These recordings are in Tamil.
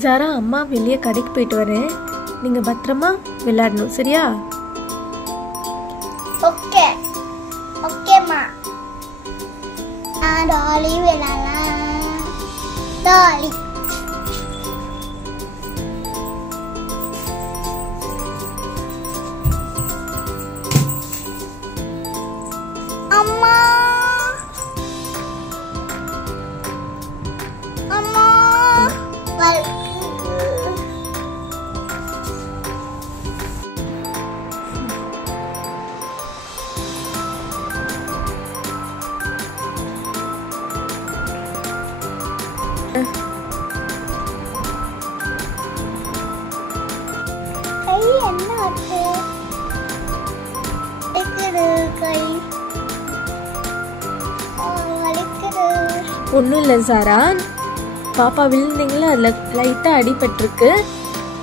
ஜாரா, அம்மா வெளியே கடைக்கு போயிட்டு வரேன். நீங்க பத்திரமா விளையாடணும், சரியா? ஓகே ஓகேம்மா. நான் டாலி விளையாடலாம். டாலி அம்மா அம்மா கை என்ன ஆச்சு? வலிக்குது கை. வலிக்குது. ஒன்றும் இல்லை ஜாரா, பாப்பா விழுந்தீங்களா, அதில் லைட்டாக அடிபட்டிருக்கு.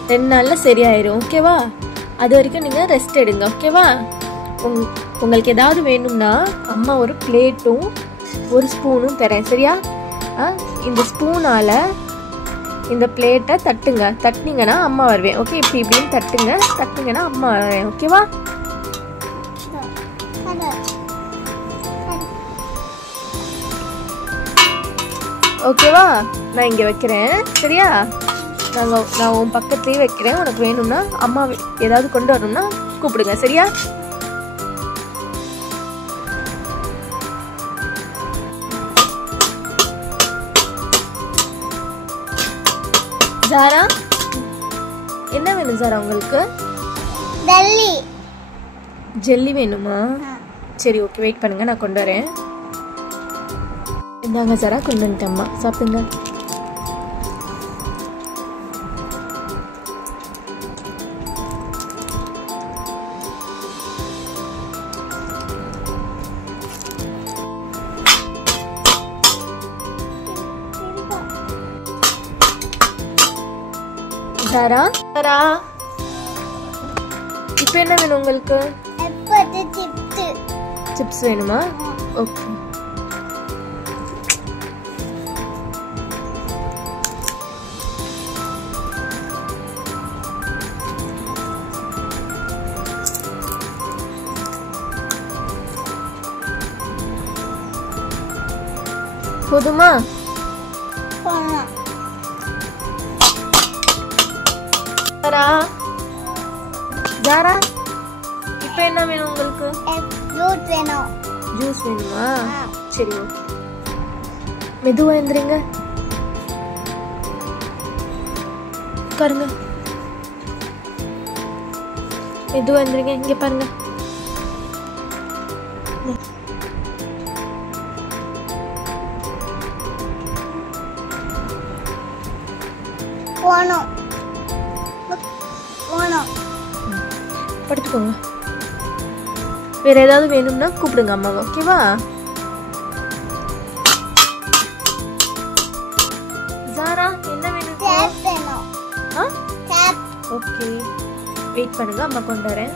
2 நாளில் சரியாயிரும், ஓகேவா? அது வரைக்கும் நீங்கள் ரெஸ்ட் எடுங்க, ஓகேவா? உங்களுக்கு ஏதாவது வேணும்னா அம்மா ஒரு பிளேட்டும் ஒரு ஸ்பூனும் தரேன், சரியா? இந்த ஸ்பூனால் இந்த பிளேட்டை தட்டுங்க. தட்டினீங்கன்னா அம்மா வருவேன், ஓகே? இப்படின்னு தட்டுங்கன்னா அம்மா வருவேன், ஓகேவா? ஓகேவா? நான் இங்கே வைக்கிறேன், சரியா? நான் உன் பக்கத்துலேயே வைக்கிறேன். உனக்கு வேணும்னா அம்மா ஏதாவது கொண்டு வரணும்னா கூப்பிடுங்க, சரியா? ஜாரா, என்ன வேணும் ஜாரா உங்களுக்கு? ஜெல்லி வேணுமா? சரி, ஓகே, வெயிட் பண்ணுங்க, நான் கொண்டு வரேன். இந்தாங்க ஜாரா, கொண்டு வந்துட்டேம்மா, சாப்பிடுங்க. ஜாரா, இப்போ என்ன வேணும் உங்களுக்கு? சிப்ஸ் வேணுமா? ஓகே. போதுமா? ஜாரா, இப்போ என்ன வேணும் உங்களுக்கு? ஜூஸ் வேணுமா? சரி, ஓகே. மெதுவா எந்திரிங்க, உட்காருங்க. மெதுவா எந்திரிங்க, இங்க பாருங்க. படுத்துக்கோங்க. வேற ஏதாவது வேணும்னா கூப்பிடுங்க அம்மாவை, ஓகேவா? ஜாரா, என்ன வேணும்? ஓகே, வெயிட் பண்ணுங்க, அம்மா கொண்டு வரேன்.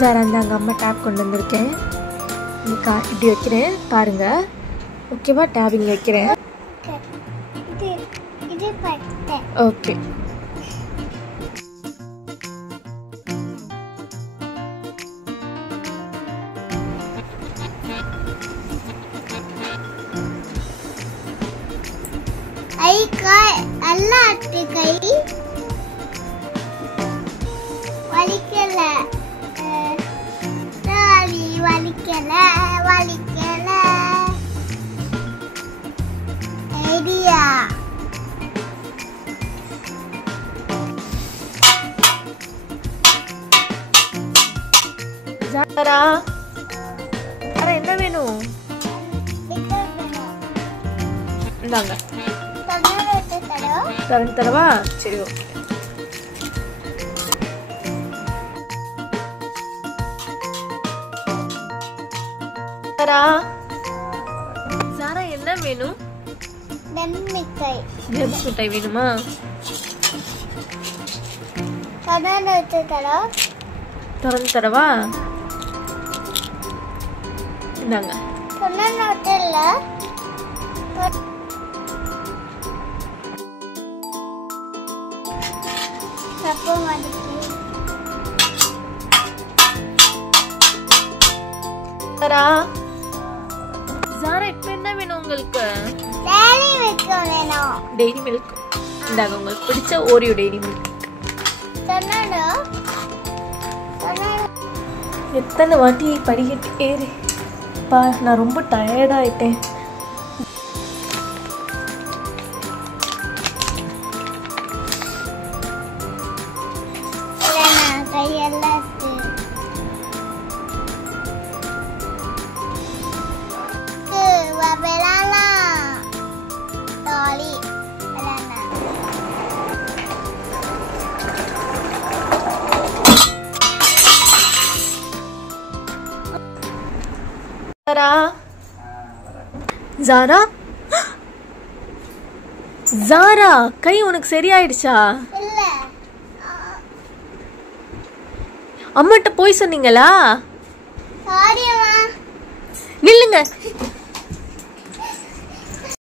ஜாரா, இந்தாங்க அம்மா டேப் கொண்டு வந்திருக்கேன். இப்படி வைக்கிறேன் பாருங்க, ஓகேவா? டேப் இங்க வைக்கிறேன். ஓகே. ஜாரா, என்ன வேணும்? இந்தாங்க, தரவா? சரி, ஓகே. ஜாரா, என்ன வேணும்? மிட்டாய் வேணுமா? திறந்து தரவா? இந்தாங்க. ரொம்ப வலிக்குது. சாரா இப்போ என்ன வேணும் உங்களுக்கு? டெய்ரி மில்க் வேணும். டெய்ரி மில்க் இந்தாங்க, உங்களுக்கு பிடிச்ச ஓரியோ டெய்ரி மில்க். சொன்னாடா எத்தனை வாட்டி படிக்கட்டு ஏறி பா, நான் ரொம்ப டயர்டாயிட்டேன். கையெல்லாம் ஜாரா, ஜாரா கை உனக்கு சரியாயிடுச்சா? இல்ல, அம்மாட்ட போய் சொன்னீங்களா? சாரி அம்மா. நில்லுங்க.